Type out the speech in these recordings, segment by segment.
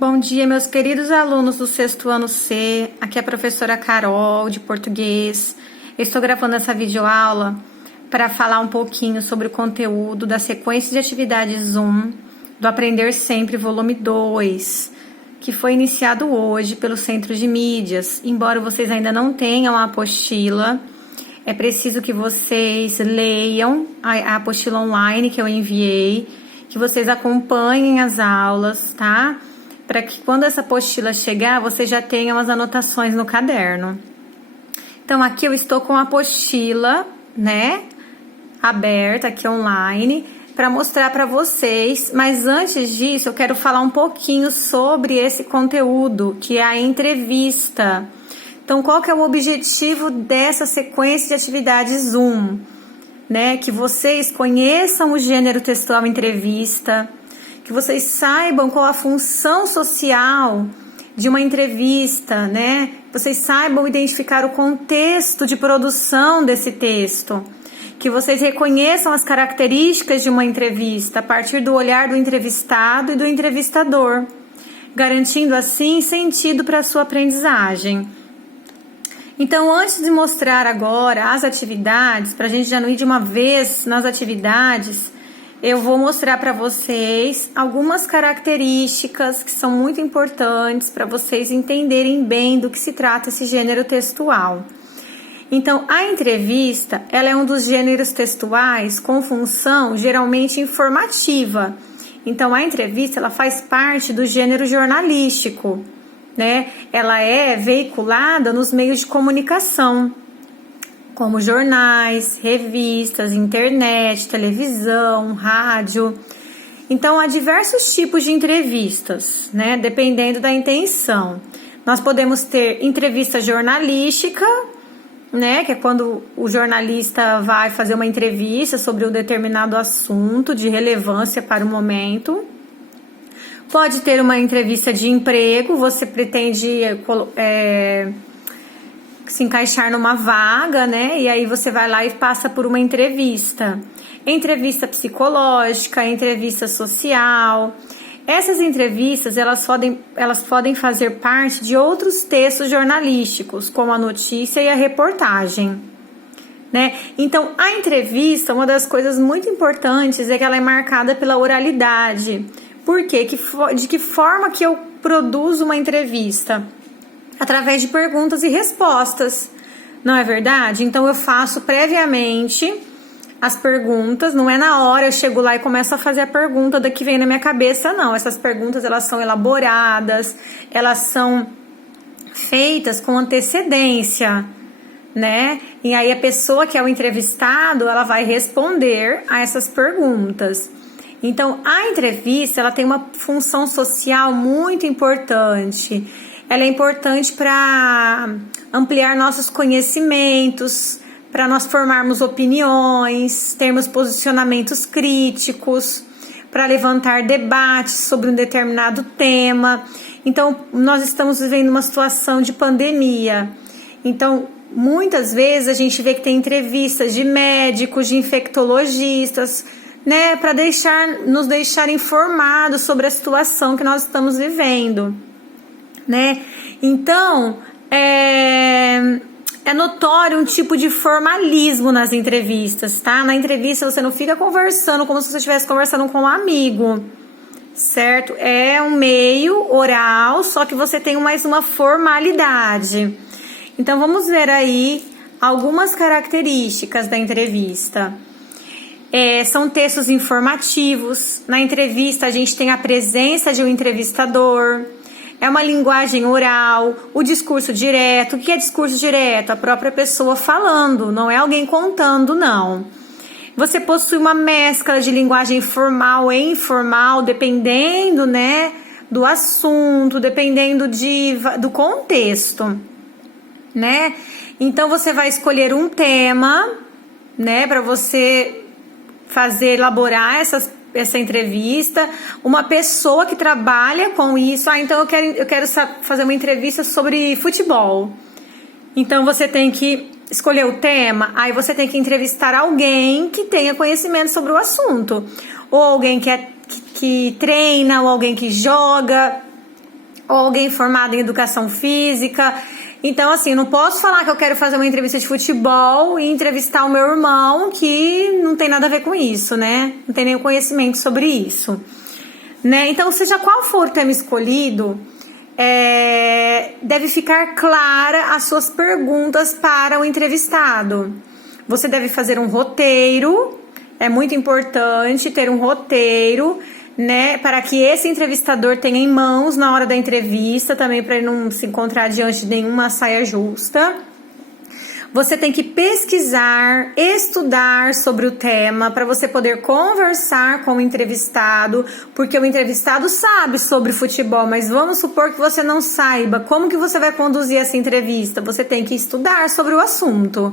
Bom dia, meus queridos alunos do sexto ano C. Aqui é a professora Carol, de português. Eu estou gravando essa videoaula para falar um pouquinho sobre o conteúdo da sequência de atividades 1 do Aprender Sempre, volume 2, que foi iniciado hoje pelo Centro de Mídias. Embora vocês ainda não tenham a apostila, é preciso que vocês leiam a apostila online que eu enviei, que vocês acompanhem as aulas, tá? Para que quando essa apostila chegar, vocês já tenham as anotações no caderno. Então, aqui eu estou com a apostila, né, aberta aqui online, para mostrar para vocês. Mas antes disso, eu quero falar um pouquinho sobre esse conteúdo, que é a entrevista. Então, qual que é o objetivo dessa sequência de atividades 1? Né, que vocês conheçam o gênero textual entrevista, que vocês saibam qual a função social de uma entrevista, né? Vocês saibam identificar o contexto de produção desse texto, que vocês reconheçam as características de uma entrevista a partir do olhar do entrevistado e do entrevistador, garantindo assim sentido para a sua aprendizagem. Então, antes de mostrar agora as atividades, para a gente já não ir de uma vez nas atividades, eu vou mostrar para vocês algumas características que são muito importantes para vocês entenderem bem do que se trata esse gênero textual. Então, a entrevista, ela é um dos gêneros textuais com função geralmente informativa. Então, a entrevista, ela faz parte do gênero jornalístico, né? Ela é veiculada nos meios de comunicação, como jornais, revistas, internet, televisão, rádio. Então, há diversos tipos de entrevistas, né? Dependendo da intenção. Nós podemos ter entrevista jornalística, né? Que é quando o jornalista vai fazer uma entrevista sobre um determinado assunto de relevância para o momento. Pode ter uma entrevista de emprego, você pretende se encaixar numa vaga, né? E aí você vai lá e passa por uma entrevista. Entrevista psicológica, entrevista social. Essas entrevistas, elas podem fazer parte de outros textos jornalísticos, como a notícia e a reportagem, né? Então, a entrevista, uma das coisas muito importantes é que ela é marcada pela oralidade. Por quê? De que forma que eu produzo uma entrevista? Através de perguntas e respostas, não é verdade? Então, eu faço previamente as perguntas, não é na hora eu chego lá e começo a fazer a pergunta da que vem na minha cabeça, não. Essas perguntas, elas são elaboradas, elas são feitas com antecedência, né? E aí a pessoa que é o entrevistado, ela vai responder a essas perguntas. Então, a entrevista, ela tem uma função social muito importante. Ela é importante para ampliar nossos conhecimentos, para nós formarmos opiniões, termos posicionamentos críticos, para levantar debates sobre um determinado tema. Então, nós estamos vivendo uma situação de pandemia. Então, muitas vezes a gente vê que tem entrevistas de médicos, de infectologistas, né, para nos deixar informados sobre a situação que nós estamos vivendo, né? Então, é notório um tipo de formalismo nas entrevistas, tá? Na entrevista você não fica conversando como se você estivesse conversando com um amigo, certo? É um meio oral, só que você tem mais uma formalidade. Então, vamos ver aí algumas características da entrevista. São textos informativos. Na entrevista a gente tem a presença de um entrevistador, é uma linguagem oral, o discurso direto. O que é discurso direto? A própria pessoa falando, não é alguém contando, não. Você possui uma mescla de linguagem formal e informal, dependendo, né, do assunto, dependendo do contexto, né? Então você vai escolher um tema, né, para você elaborar essa entrevista, uma pessoa que trabalha com isso. Então eu quero fazer uma entrevista sobre futebol. Então você tem que escolher o tema, aí você tem que entrevistar alguém que tenha conhecimento sobre o assunto, ou alguém que treina, ou alguém que joga, ou alguém formado em educação física. Então, assim, não posso falar que eu quero fazer uma entrevista de futebol e entrevistar o meu irmão, que não tem nada a ver com isso, né? Não tem nenhum conhecimento sobre isso, né? Então, seja qual for o tema escolhido, deve ficar clara as suas perguntas para o entrevistado. Você deve fazer um roteiro, é muito importante ter um roteiro, né, para que esse entrevistador tenha em mãos na hora da entrevista, também para ele não se encontrar diante de nenhuma saia justa. Você tem que pesquisar, estudar sobre o tema para você poder conversar com o entrevistado, porque o entrevistado sabe sobre futebol, mas vamos supor que você não saiba. Como que você vai conduzir essa entrevista? Você tem que estudar sobre o assunto,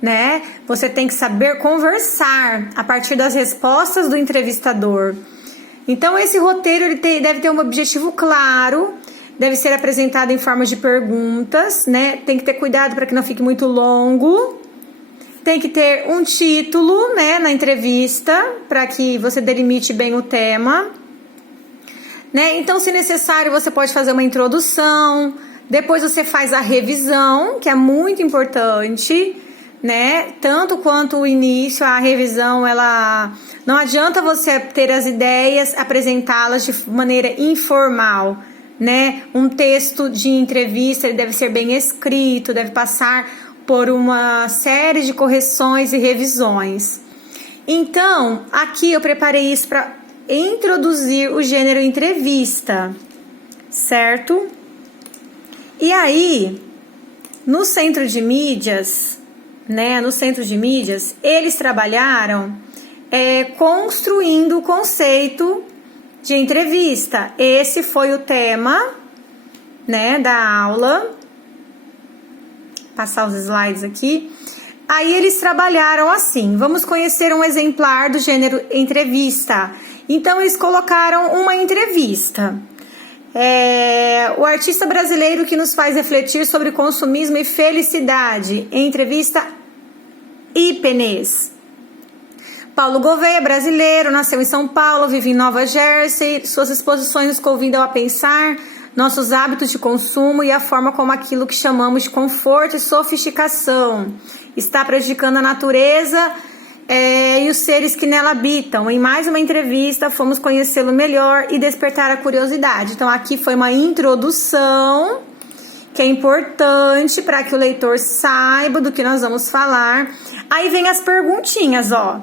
né? Você tem que saber conversar a partir das respostas do entrevistador. Então, esse roteiro deve ter um objetivo claro, deve ser apresentado em forma de perguntas, né? Tem que ter cuidado para que não fique muito longo. Tem que ter um título, né, na entrevista, para que você delimite bem o tema, né? Então, se necessário, você pode fazer uma introdução, depois você faz a revisão, que é muito importante, né? Tanto quanto o início, a revisão, ela não adianta você ter as ideias, apresentá-las de maneira informal, né? Um texto de entrevista, ele deve ser bem escrito, deve passar por uma série de correções e revisões. Então, aqui eu preparei isso para introduzir o gênero entrevista, certo? E aí, no centro de mídias, né? No centro de mídias, eles trabalharam construindo o conceito de entrevista. Esse foi o tema, né, da aula. Passar os slides aqui. Aí eles trabalharam assim: vamos conhecer um exemplar do gênero entrevista. Então eles colocaram uma entrevista. O artista brasileiro que nos faz refletir sobre consumismo e felicidade. Entrevista Ipenês. Paulo Gouveia, brasileiro, nasceu em São Paulo, vive em Nova Jersey. Suas exposições nos convidam a pensar nossos hábitos de consumo e a forma como aquilo que chamamos de conforto e sofisticação está prejudicando a natureza e os seres que nela habitam. Em mais uma entrevista, fomos conhecê-lo melhor e despertar a curiosidade. Então, aqui foi uma introdução que é importante para que o leitor saiba do que nós vamos falar. Aí vem as perguntinhas, ó.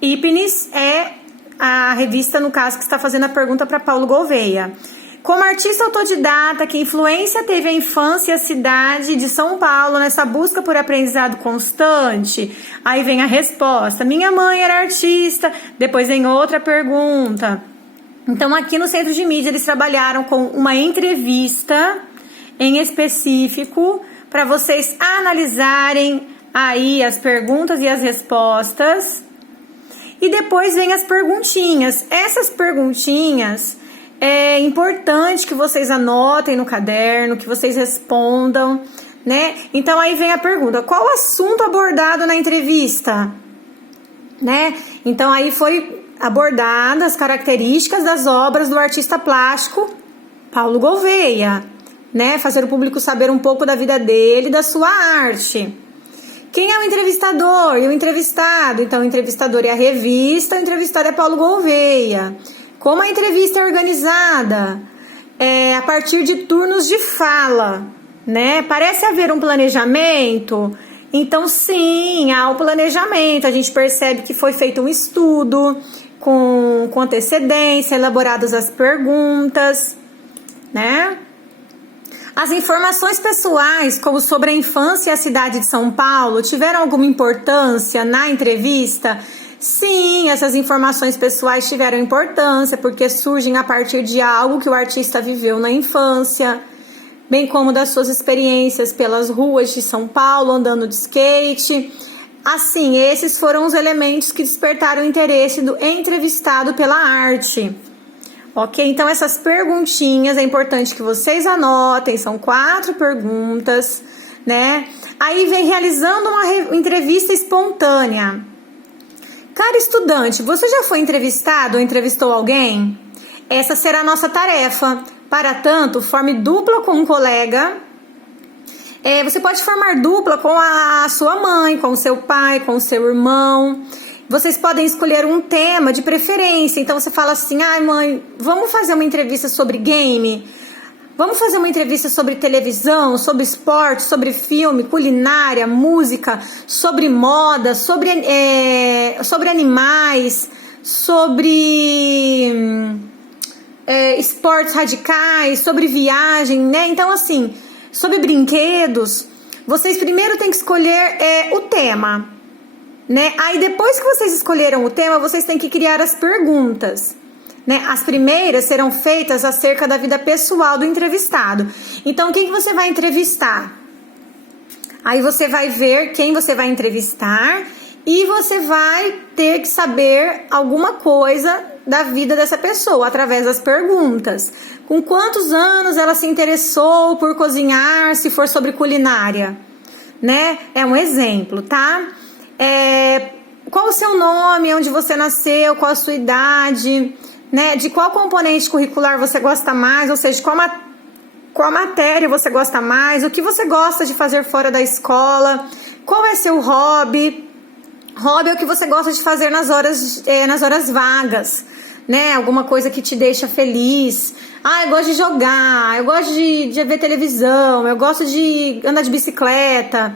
Ipenês é a revista, no caso, que está fazendo a pergunta para Paulo Gouveia. Como artista autodidata, que influência teve a infância e a cidade de São Paulo nessa busca por aprendizado constante? Aí vem a resposta: minha mãe era artista. Depois vem outra pergunta. Então, aqui no Centro de Mídia, eles trabalharam com uma entrevista em específico para vocês analisarem aí as perguntas e as respostas. E depois vem as perguntinhas. Essas perguntinhas é importante que vocês anotem no caderno, que vocês respondam, né? Então aí vem a pergunta: qual o assunto abordado na entrevista? Né? Então aí foi abordadas as características das obras do artista plástico Paulo Gouveia, né? Fazer o público saber um pouco da vida dele, da sua arte. Quem é o entrevistador e o entrevistado? Então, o entrevistador é a revista, o entrevistado é Paulo Gouveia. Como a entrevista é organizada? A partir de turnos de fala, né? Parece haver um planejamento. Então, sim, há o planejamento. A gente percebe que foi feito um estudo com antecedência, elaboradas as perguntas, né? As informações pessoais, como sobre a infância e a cidade de São Paulo, tiveram alguma importância na entrevista? Sim, essas informações pessoais tiveram importância, porque surgem a partir de algo que o artista viveu na infância, bem como das suas experiências pelas ruas de São Paulo, andando de skate. Assim, esses foram os elementos que despertaram o interesse do entrevistado pela arte. Ok? Então, essas perguntinhas é importante que vocês anotem, são 4 perguntas, né? Aí vem realizando uma entrevista espontânea. Cara estudante, você já foi entrevistado ou entrevistou alguém? Essa será a nossa tarefa. Para tanto, forme dupla com um colega. Você pode formar dupla com a sua mãe, com o seu pai, com o seu irmão. Vocês podem escolher um tema de preferência. Então você fala assim: ai mãe, vamos fazer uma entrevista sobre game? Vamos fazer uma entrevista sobre televisão, sobre esporte, sobre filme, culinária, música, sobre moda, sobre animais, sobre esportes radicais, sobre viagem, né? Então, assim, sobre brinquedos. Vocês primeiro têm que escolher o tema, né? Aí, depois que vocês escolheram o tema, vocês têm que criar as perguntas. Né? As primeiras serão feitas acerca da vida pessoal do entrevistado. Então, quem que você vai entrevistar? Aí você vai ver quem você vai entrevistar e você vai ter que saber alguma coisa da vida dessa pessoa através das perguntas. Com quantos anos ela se interessou por cozinhar, se for sobre culinária? Né? É um exemplo, tá? Qual o seu nome, onde você nasceu, qual a sua idade... Né? De qual componente curricular você gosta mais, ou seja, qual matéria você gosta mais, o que você gosta de fazer fora da escola, qual é seu hobby. Hobby é o que você gosta de fazer nas horas vagas, né? Alguma coisa que te deixa feliz. Eu gosto de jogar, eu gosto de ver televisão, eu gosto de andar de bicicleta.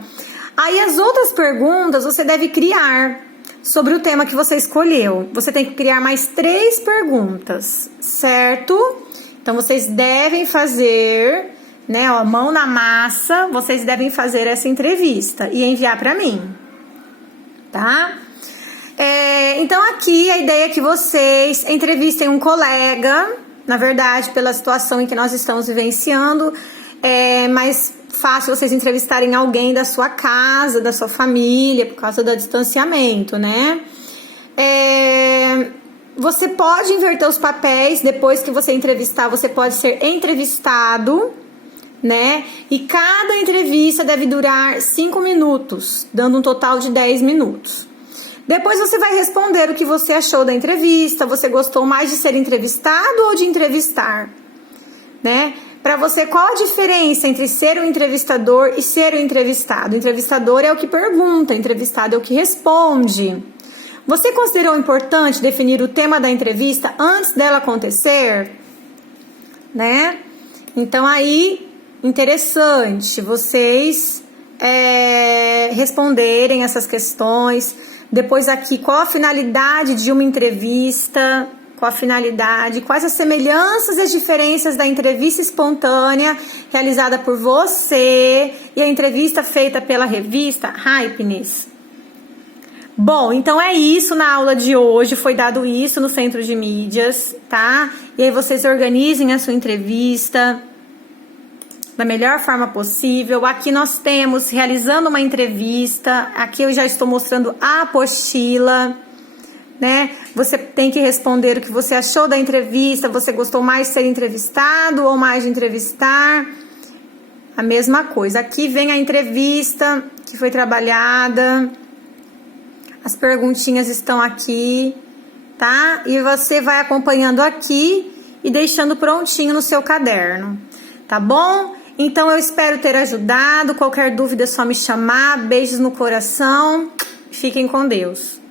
Aí as outras perguntas você deve criar sobre o tema que você escolheu. Você tem que criar mais 3 perguntas, certo? Então, vocês devem fazer, né, mão na massa, vocês devem fazer essa entrevista e enviar para mim, tá? Então, aqui a ideia é que vocês entrevistem um colega. Na verdade, pela situação em que nós estamos vivenciando, é mais fácil vocês entrevistarem alguém da sua casa, da sua família, por causa do distanciamento, né? Você pode inverter os papéis. Depois que você entrevistar, você pode ser entrevistado, né? E cada entrevista deve durar 5 minutos, dando um total de 10 minutos. Depois você vai responder o que você achou da entrevista. Você gostou mais de ser entrevistado ou de entrevistar, né? Para você, qual a diferença entre ser o entrevistador e ser o entrevistado? O entrevistador é o que pergunta, o entrevistado é o que responde. Você considerou importante definir o tema da entrevista antes dela acontecer? Né? Então, aí, interessante vocês responderem essas questões. Depois aqui, qual a finalidade de uma entrevista? Qual a finalidade? Quais as semelhanças e as diferenças da entrevista espontânea realizada por você e a entrevista feita pela revista Hypeness? Bom, então é isso na aula de hoje. Foi dado isso no Centro de Mídias, tá? E aí vocês organizem a sua entrevista da melhor forma possível. Aqui nós temos realizando uma entrevista. Aqui eu já estou mostrando a apostila, né? Você tem que responder o que você achou da entrevista. Você gostou mais de ser entrevistado ou mais de entrevistar? A mesma coisa. Aqui vem a entrevista que foi trabalhada. As perguntinhas estão aqui, tá? E você vai acompanhando aqui e deixando prontinho no seu caderno, tá bom? Então eu espero ter ajudado. Qualquer dúvida é só me chamar. Beijos no coração. Fiquem com Deus.